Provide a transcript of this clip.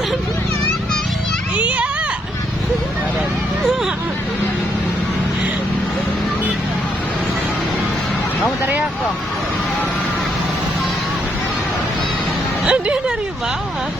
atas. Iya. Kamu teriak kok. Dia dari bawah.